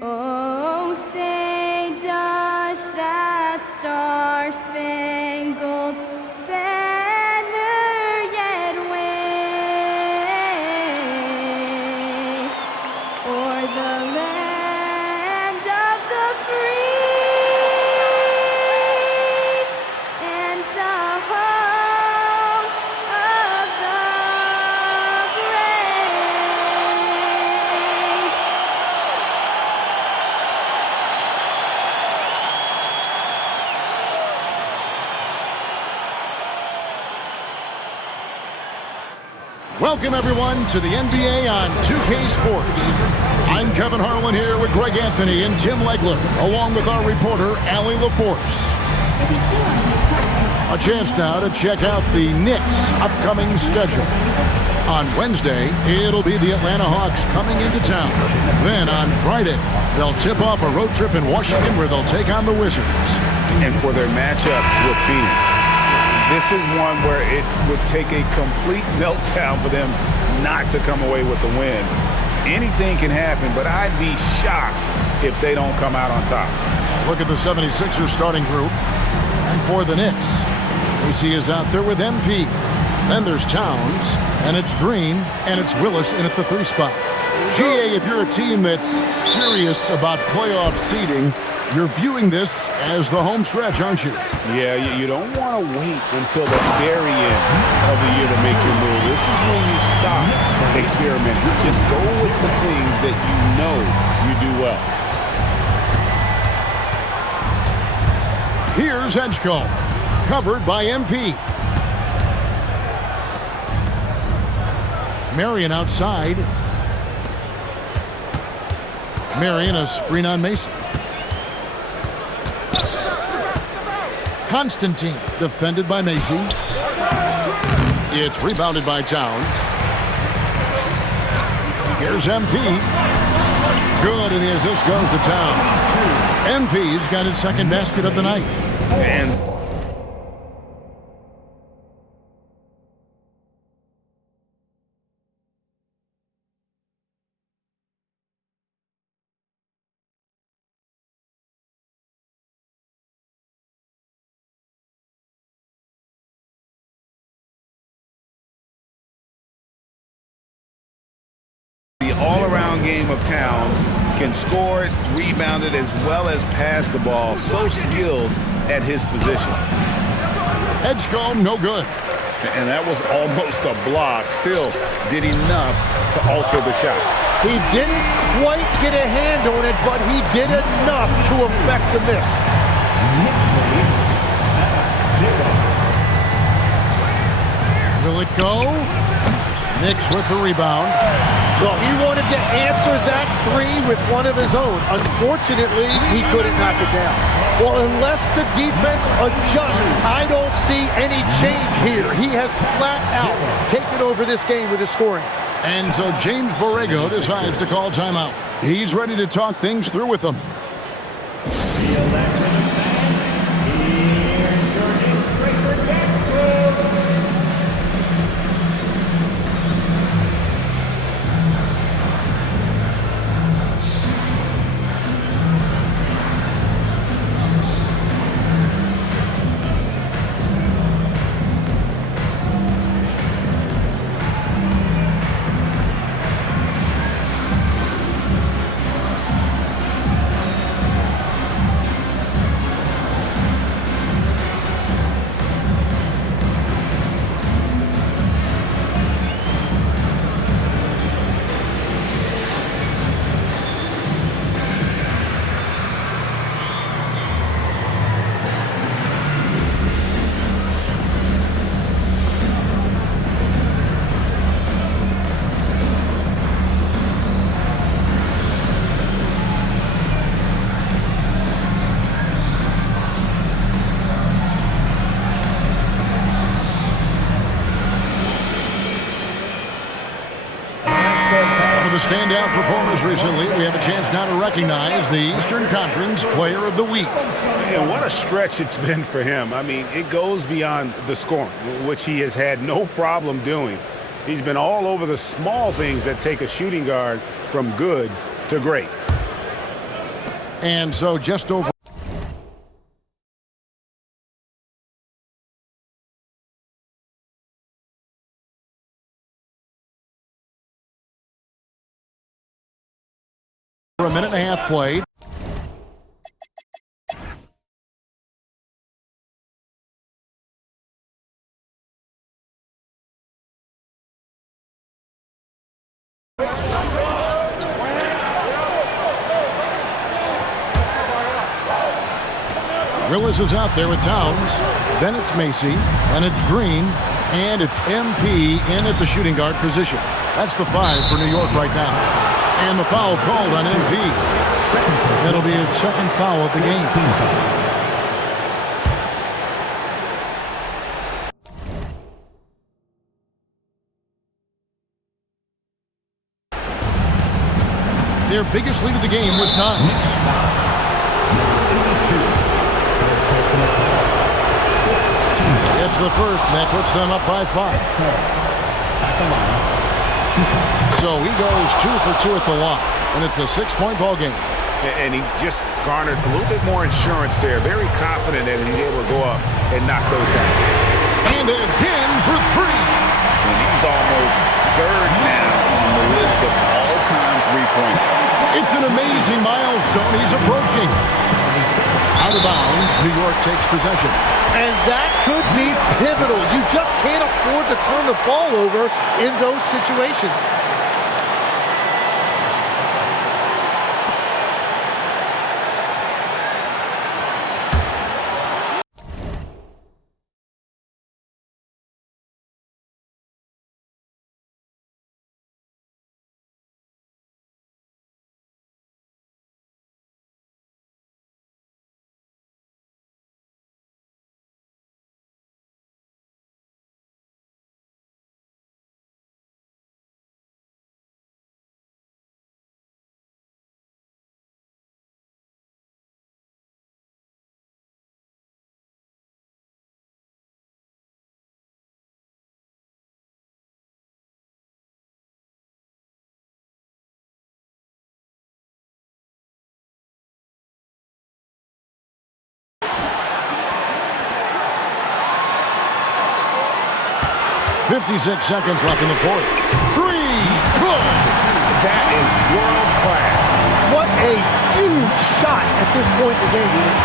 Oh, say does that star-spangled banner yet wave o'er the land of the free and the home of the brave. Welcome, everyone, to the NBA on 2K Sports. I'm Kevin Harlan here with Greg Anthony and Tim Legler, along with our reporter, Allie LaForce. A chance now to check out the Knicks' upcoming schedule. On Wednesday, it'll be the Atlanta Hawks coming into town. Then on Friday, they'll tip off a road trip in Washington where they'll take on the Wizards. And for their matchup with Phoenix, this is one where it would take a complete meltdown for them not to come away with the win. Anything can happen, but I'd be shocked if they don't come out on top. Look at the 76ers starting group. And for the Knicks, AC is out there with MP. Then there's Towns, and it's Green, and it's Willis in at the 3 spot. GA, if you're a team that's serious about playoff seeding, you're viewing this as the home stretch, aren't you? Yeah, you don't want to wait until the very end of the year to make your move. This is when you stop experimenting. Just go with the things that you know you do well. Here's Edgecombe, covered by MP. Marion outside. Marion a screen on Mason. Constantine, defended by Macy. It's rebounded by Towns. Here's MP. Good, and the assist goes to Towns. MP's got his second basket of the night. And the all-around game of Towns, can score it, rebound it, as well as pass the ball. So skilled at his position. Edgecombe, no good. And that was almost a block. Still did enough to alter the shot. He didn't quite get a hand on it, but he did enough to affect the miss. Will it go? Knicks with the rebound. Well, he wanted to answer that three with one of his own. Unfortunately, he couldn't knock it down. Well, unless the defense adjusts, I don't see any change here. He has flat out taken over this game with his scoring. And so James Borrego decides to call timeout. He's ready to talk things through with them. Standout performers recently. We have a chance now to recognize the Eastern Conference Player of the Week. And what a stretch it's been for him. I mean, it goes beyond the scoring, which he has had no problem doing. He's been all over the small things that take a shooting guard from good to great. And so just over a minute and a half played. Willis is out there with Towns. Then it's Macy. And it's Green. And it's MP in at the shooting guard position. That's the 5 for New York right now. And the foul called on MP. That'll be his second foul of the game. Their biggest lead of the game was 9. It's the first, and that puts them up by 5. So he goes 2 for 2 at the line, and it's a 6-point ball game. And he just garnered a little bit more insurance there. Very confident that he's able to go up and knock those down. And again for 3. And he's almost third now on the list of all-time three-pointers. It's an amazing milestone he's approaching. Out of bounds, New York takes possession. And that could be pivotal. You just can't afford to turn the ball over in those situations. .56 seconds left in the fourth. 3. Good. That is world class. What a huge shot at this point in the game.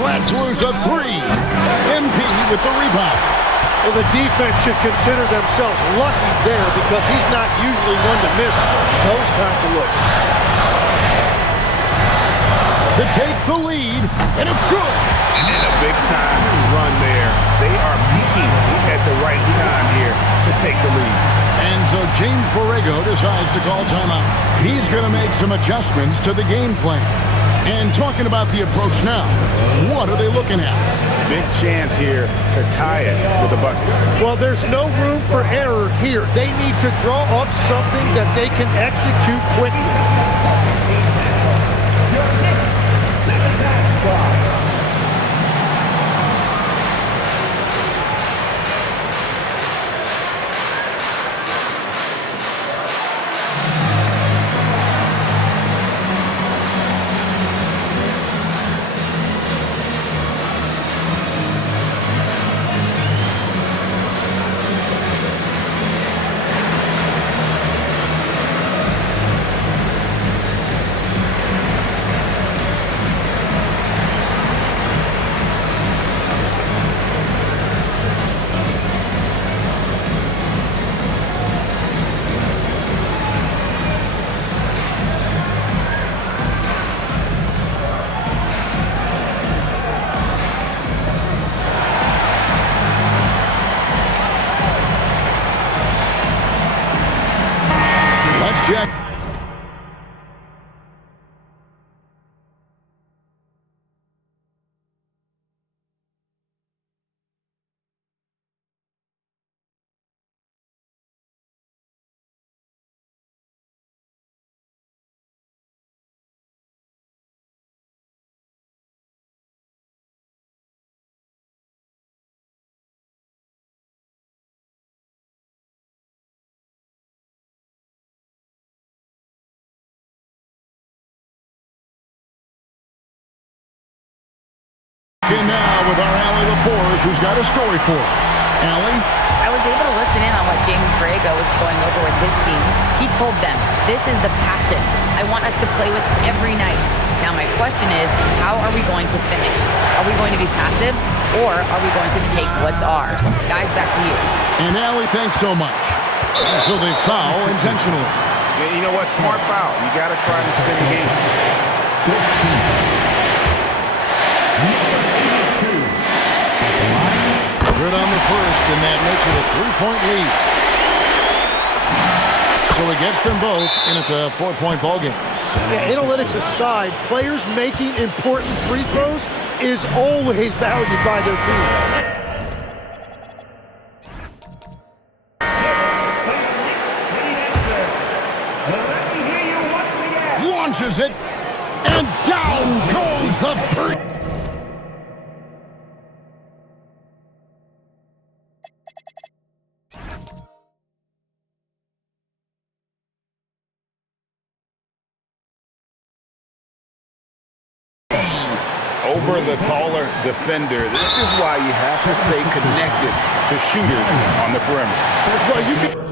Let's lose a 3. MP with the rebound. Well, the defense should consider themselves lucky there because he's not usually one to miss those kinds of looks. To take the lead, and it's good. And a big-time run there. They are peaking at the right time here to take the lead. And so James Borrego decides to call timeout. He's going to make some adjustments to the game plan. And talking about the approach now, what are they looking at? Big chance here to tie it with a bucket. Well, there's no room for error here. They need to draw up something that they can execute quickly. Jack. in now with our Allie LaForce, who's got a story for us. Allie? I was able to listen in on what James Borrego was going over with his team. He told them, this is the passion I want us to play with every night. Now my question is, how are we going to finish? Are we going to be passive, or are we going to take what's ours? Guys, back to you. And Allie, thanks so much. And so they foul intentionally. Yeah, you know what? Smart foul. You got to try to extend the game. Good on the first, and that makes it a 3-point lead. So he gets them both, and it's a 4-point ball game. Yeah, analytics aside, players making important free throws is always valued by their team. Launches it, and down goes the first. Over the taller defender. This is why you have to stay connected to shooters on the perimeter. That's why you can...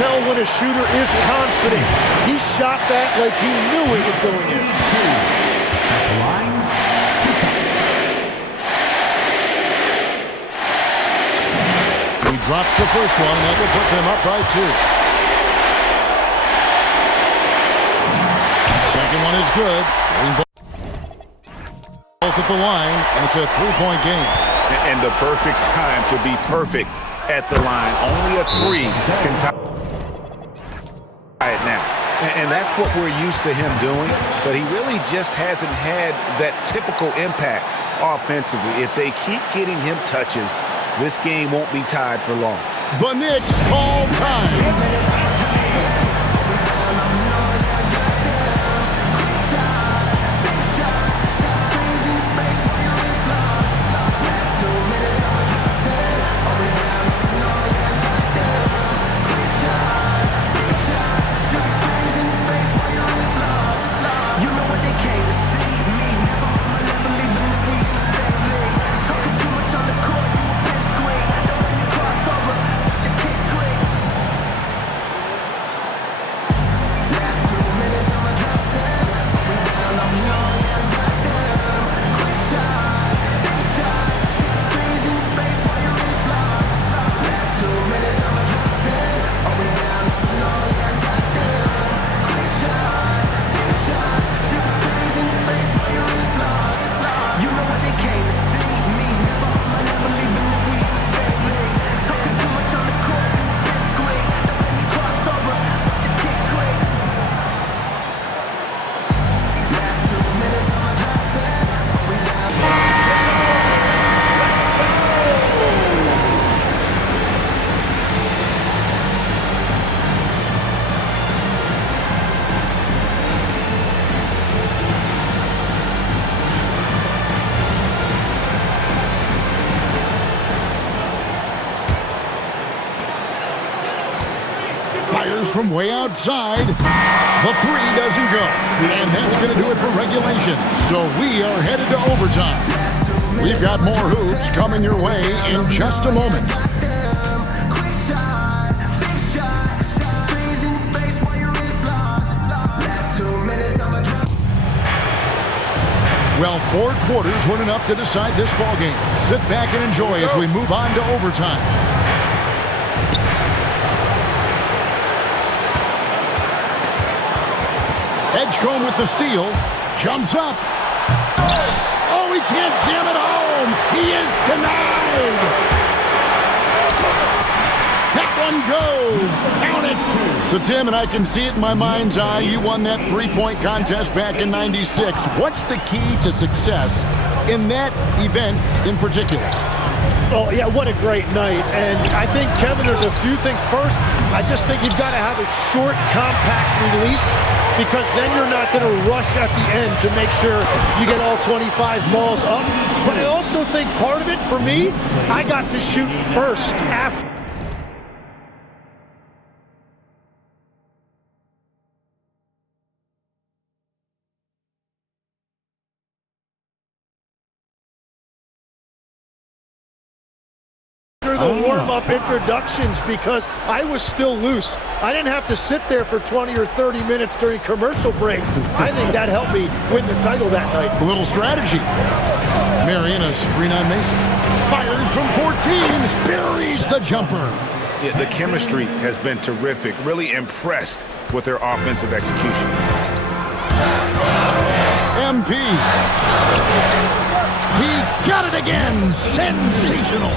tell when a shooter is confident. He shot that like he knew it was going in. He drops the first one, and that will put them up by 2. Second one is good. Both at the line, and it's a 3-point game. And the perfect time to be perfect at the line. Only a 3 can tie it now. And that's what we're used to him doing, but he really just hasn't had that typical impact offensively. If they keep getting him touches, this game won't be tied for long. The Knicks call time. From way outside. The 3 doesn't go. And that's going to do it for regulation. So we are headed to overtime. We've got more hoops coming your way in just a moment. Well, 4 quarters weren't enough to decide this ballgame. Sit back and enjoy as we move on to overtime. Edgecombe with the steal, jumps up. Oh, he can't jam it home. He is denied. That one goes. Count it. So, Tim, and I can see it in my mind's eye, you won that three-point contest back in '96. What's the key to success in that event in particular? Oh, yeah, what a great night. And I think, Kevin, there's a few things. First, I just think you've got to have a short, compact release, because then you're not going to rush at the end to make sure you get all 25 balls up. But I also think part of it, for me, I got to shoot first after the warm-up introductions, because I was still loose. I didn't have to sit there for 20 or 30 minutes during commercial breaks. I think that helped me win the title that night. A little strategy. Marion, a screen on Mason. Fires from 14, buries the jumper. Yeah, the chemistry has been terrific. Really impressed with their offensive execution. MP. He got it again. Sensational.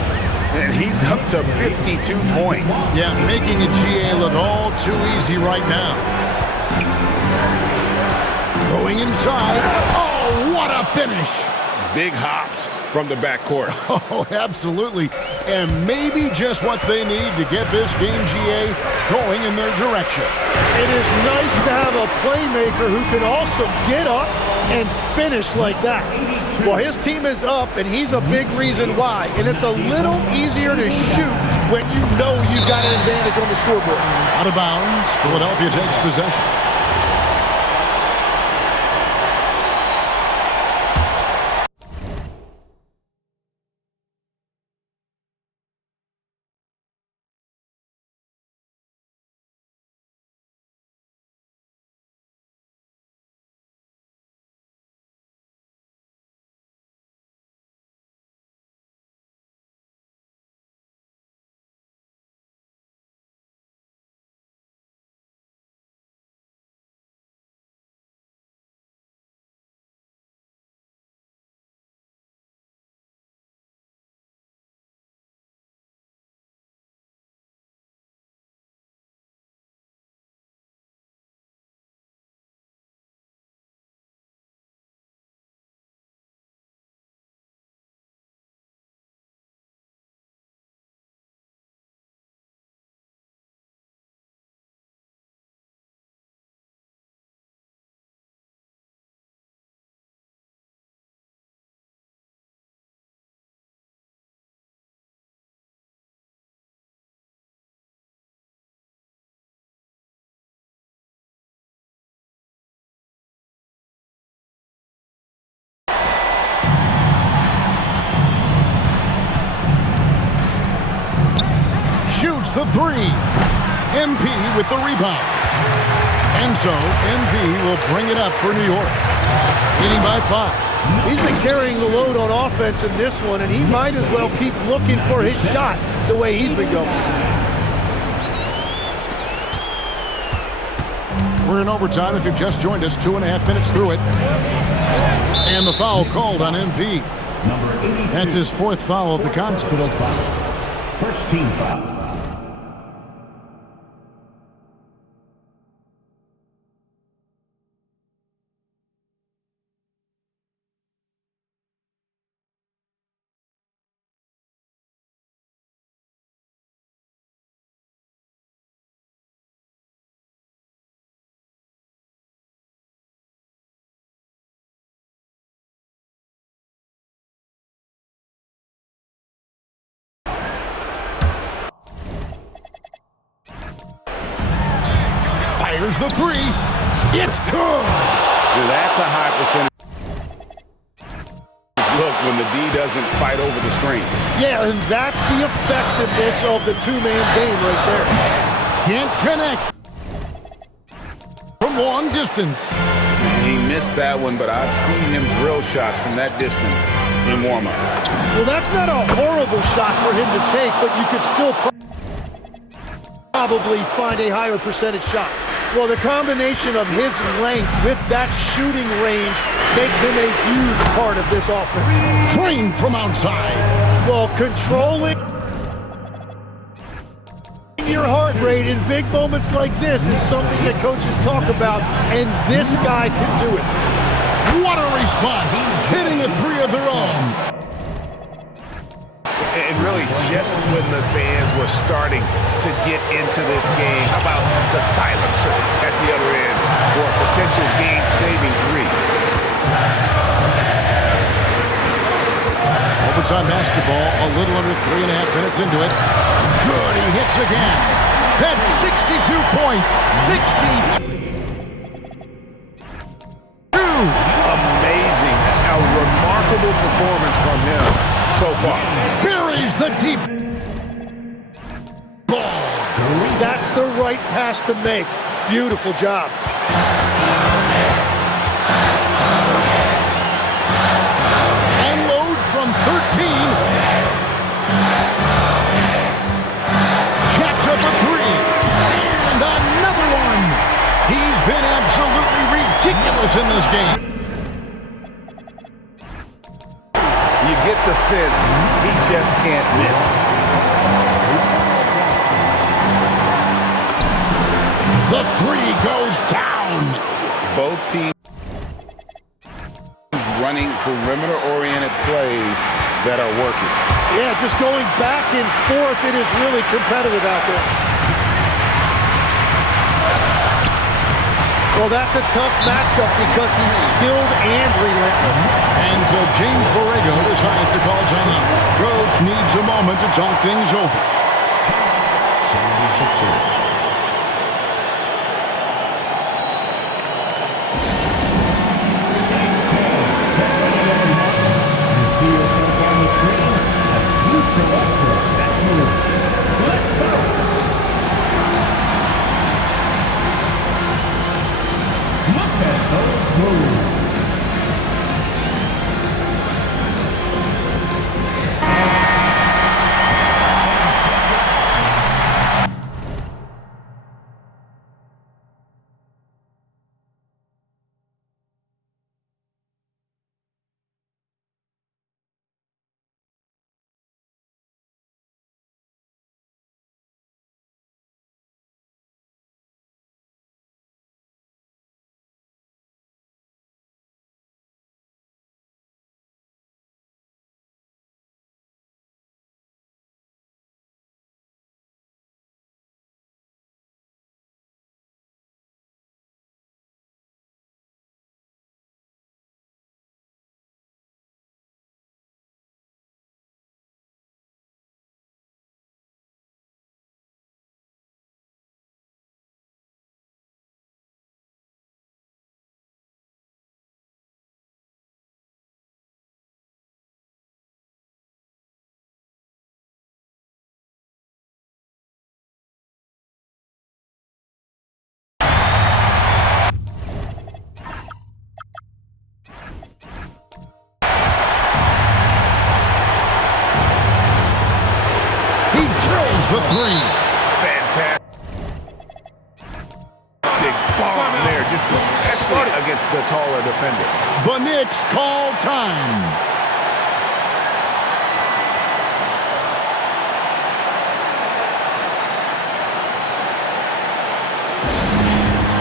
And he's up to 52 points. Yeah, making a GA look all too easy right now. Going inside. Oh, what a finish. Big hops from the backcourt. Oh, absolutely. And maybe just what they need to get this game, GA, going in their direction. It is nice to have a playmaker who can also get up and finish like that. Well, his team is up, and he's a big reason why. And it's a little easier to shoot when you know you've got an advantage on the scoreboard. Out of bounds, Philadelphia takes possession. Shoots the three. MP with the rebound. And so MP will bring it up for New York. Leading by 5. He's been carrying the load on offense in this one, and he might as well keep looking for his shot the way he's been going. We're in overtime. If you've just joined us, 2.5 minutes through it. And the foul called on MP. That's his 4th foul of the contest. First team foul. Fires the three. It's good. Yeah, that's a high percentage. Look, when the D doesn't fight over the screen. Yeah, and that's the effectiveness of the two-man game right there. Can't connect. From long distance. He missed that one, but I've seen him drill shots from that distance in warm-up. Well, that's not a horrible shot for him to take, but you could still probably find a higher percentage shot. Well, the combination of his length with that shooting range makes him a huge part of this offense. Trained from outside. Well, controlling your heart rate in big moments like this is something that coaches talk about, and this guy can do it. What a response, hitting a three of their own. And really, just when the fans were starting to get into this game, how about the silencer at the other end for a potential game-saving three? Overtime basketball, a little under 3.5 minutes into it. Good, he hits again. That's 62 points, 62. Amazing. A remarkable performance from him so far. Buries the deep ball. That's the right pass to make. Beautiful job. Unloads from 13. Jacks up a three. And another one. He's been absolutely ridiculous in this game. You get the sense he just can't miss. The three goes down. Both teams running perimeter-oriented plays that are working. Yeah, just going back and forth, it is really competitive out there. Well, that's a tough matchup because he's skilled and relentless. And so James Borrego decides to call timeout. Coach needs a moment to talk things over. 76ers. The three. Fantastic bomb there, just especially against the taller defender. The Knicks call time.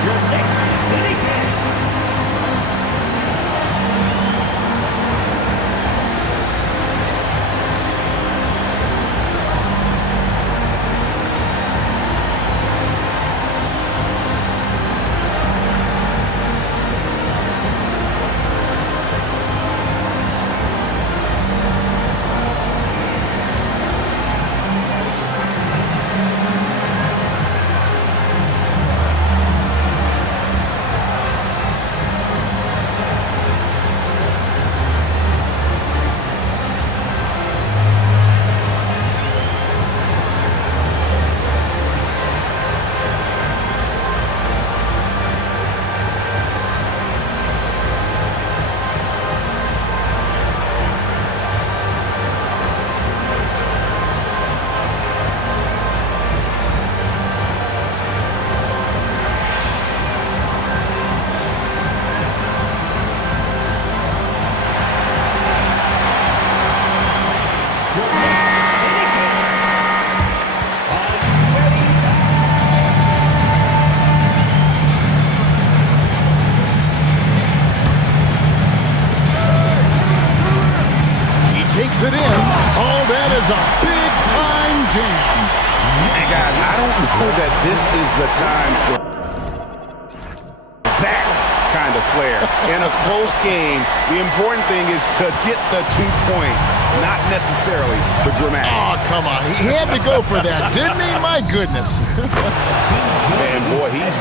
Your next city game. this is the time for that kind of flair. In a close game, the important thing is to get the 2 points, not necessarily the dramatics. Oh, come on. He had to go for that, didn't he? My goodness. Man, boy, he's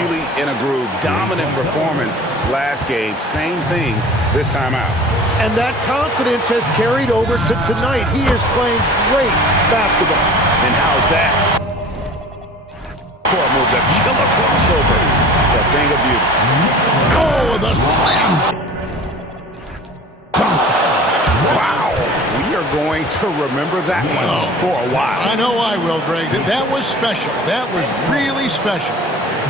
really in a groove. Dominant performance last game. Same thing this time out. And that confidence has carried over to tonight. He is playing great basketball. And how's that? Court move, the killer crossover. It's a thing of beauty. Oh, the slam. Wow. We are going to remember that one for a while. I know I will, Greg. That was special. That was really special.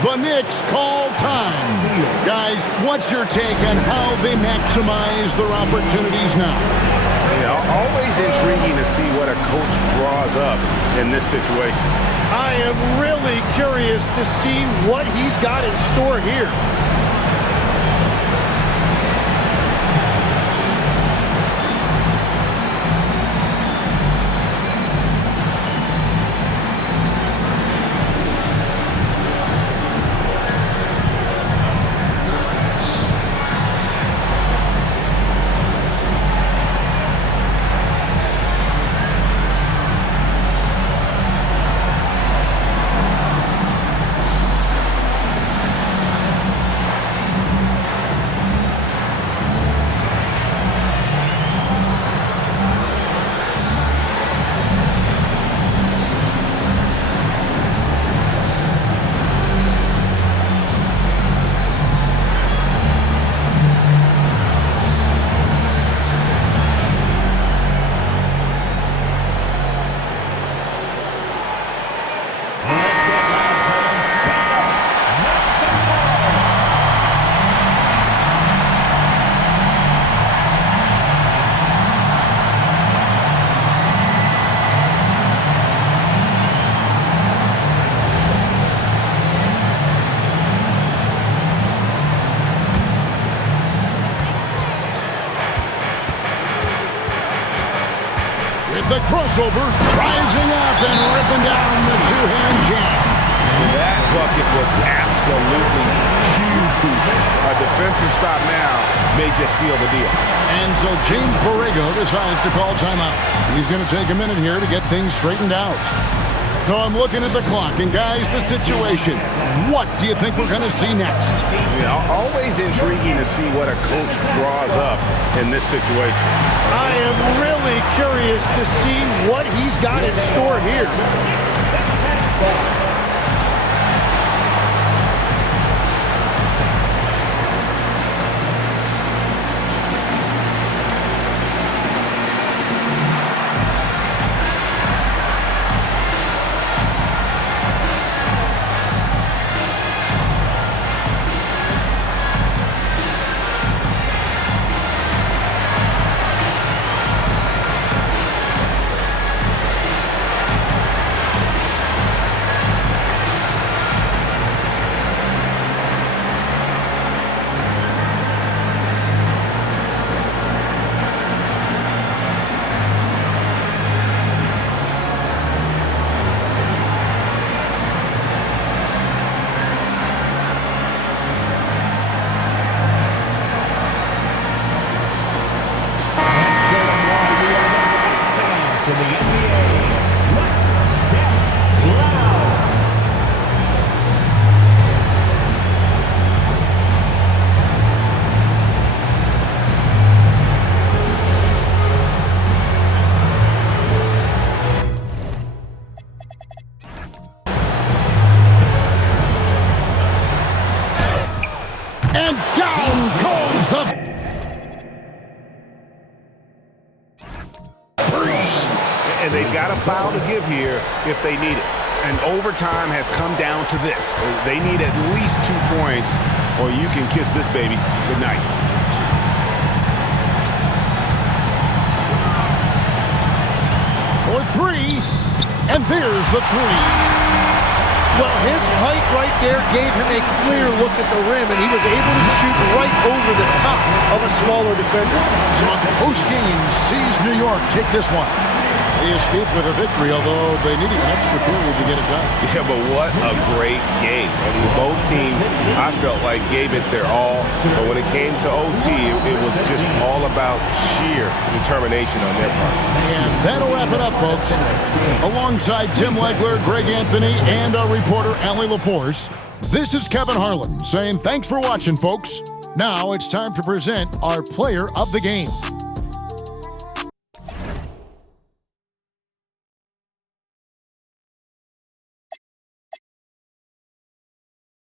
The Knicks call time. Guys, what's your take on how they maximize their opportunities now? Always intriguing to see what a coach draws up in this situation. I am really curious to see what he's got in store here. The crossover, rising up and ripping down the two-hand jam. That bucket was absolutely huge. A defensive stop now may just seal the deal. And so James Borrego decides to call timeout. He's going to take a minute here to get things straightened out. So I'm looking at the clock, and guys, the situation. What do you think we're going to see next? Always intriguing to see what a coach draws up in this situation. I am really curious to see what he's got in store here. And down goes the three. And they've got a foul to give here if they need it. And overtime has come down to this. They need at least 2 points, or you can kiss this baby goodnight. For three, and there's the three. Well, his height right there gave him a clear look at the rim, and he was able to shoot right over the top of a smaller defender. So post-game sees New York take this one. They escaped with a victory, although they needed an extra period to get it done. Yeah, but what a great game. I mean, both teams, I felt like, gave it their all. But when it came to OT, it was just all about sheer determination on their part. And that'll wrap it up, folks. Alongside Tim Legler, Greg Anthony, and our reporter, Allie LaForce, this is Kevin Harlan saying thanks for watching, folks. Now it's time to present our player of the game.